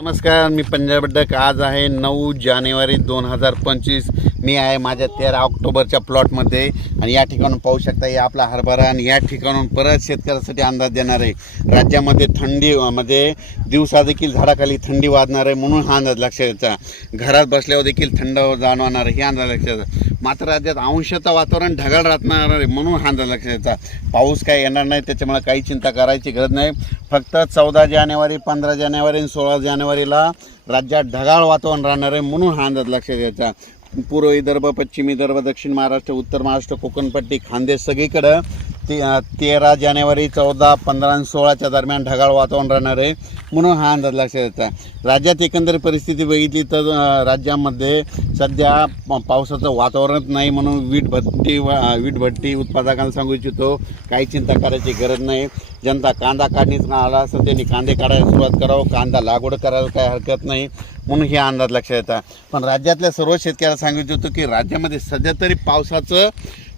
नमस्कार, मी पंजाब डक. आज आहे 9 जानेवारी 2025. मी आहे माझ्या 13 ऑक्टोबरच्या प्लॉटमध्ये आणि या ठिकाणून पाहू शकता हे आपला हरभरा. आणि या ठिकाणून परत शेतकऱ्यासाठी अंदाज देणार आहे. राज्यामध्ये थंडीमध्ये दिवसा देखील झाडाखाली थंडी वाजणार आहे म्हणून हा अंदाज लक्षात घ्यायचा. घरात बसल्यावर देखील थंड जाणवणार हे अंदाज लक्षात घ्यायचा. मात्र राज्यात अंशतः वातावरण ढगाळ राहणार आहे म्हणून हा अंदाज लक्षात घ्यायचा. पाऊस काय येणार नाही, त्याच्यामुळे काही चिंता करायची गरज नाही. फक्त 14 जानेवारी 15 जानेवारी आणि 16 जानेवारीला राज्यात ढगाळ वातावरण राहणार आहे म्हणून हा अंदाज लक्षात घ्यायचा. पूर्व विदर्भ, पश्चिम विदर्भ, दक्षिण महाराष्ट्र, उत्तर महाराष्ट्र, कोकणपट्टी, खानदेश सगळीकडं 13 जानेवारी 14, 15 आणि 16च्या दरम्यान ढगाळ वातावरण राहणार आहे म्हणून हा अंदाज लक्षात घ्यायचा. राज्यात एकंदर परिस्थिती बघितली तर राज्यामध्ये सध्या पावसाचं वातावरणच नाही म्हणून वीटभट्टी उत्पादकांना सांगू इच्छितो काही चिंता करायची गरज नाही. जनता कांदा काढणीच आला असं त्यांनी कांदे काढायला सुरुवात करावं. कांदा लागवड करायला काही हरकत नाही म्हणून हे अंदाज लक्षात येतात. पण राज्यातल्या सर्व शेतकऱ्याला सांगू इच्छितो की राज्यामध्ये सध्या तरी पावसाचं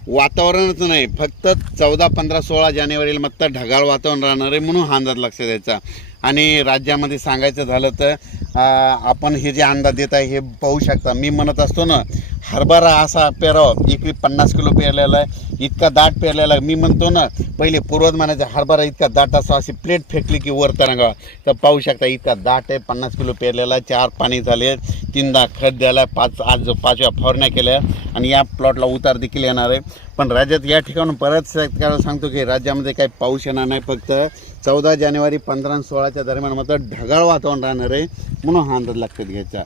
वातावरणच नाही. फक्त 14, 15, 16 जानेवारीला मात्र ढगाळ वातावरण राहणार आहे म्हणून हा अंदाज लक्षात द्यायचा. आणि राज्यामध्ये सांगायचं झालं तर आपण हे जे अंदाज देत आहे हे पाहू शकता. मी म्हणत असतो ना, हरभरा असा पेरावा एकरी 50 किलो पेरलेला आहे, इतका दाट पेरलेला आहे. मी म्हणतो ना, पहिले पूर्वज म्हणायचं हरभरा इतका दाट असा, अशी प्लेट फेकली की वर तरंगावा. तर पाहू शकता इतका दाट आहे. 50 किलो पेरलेला आहे. 4 पाणी झाले, 3दा खत द्यायला, आज 5व्या फवारण्या केल्या आणि या प्लॉटला उतार देखील येणार आहे. पण राज्यात या ठिकाणून परत शेतकऱ्याला सांगतो की राज्यामध्ये काही पाऊस येणार नाही. फक्त 14 जानेवारी 15 आणि 16च्या दरम्यान मात्र ढगाळ वातावरण राहणार आहे म्हणून हा अंदाज लक्षात घ्यायचा.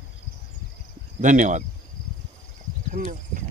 धन्यवाद.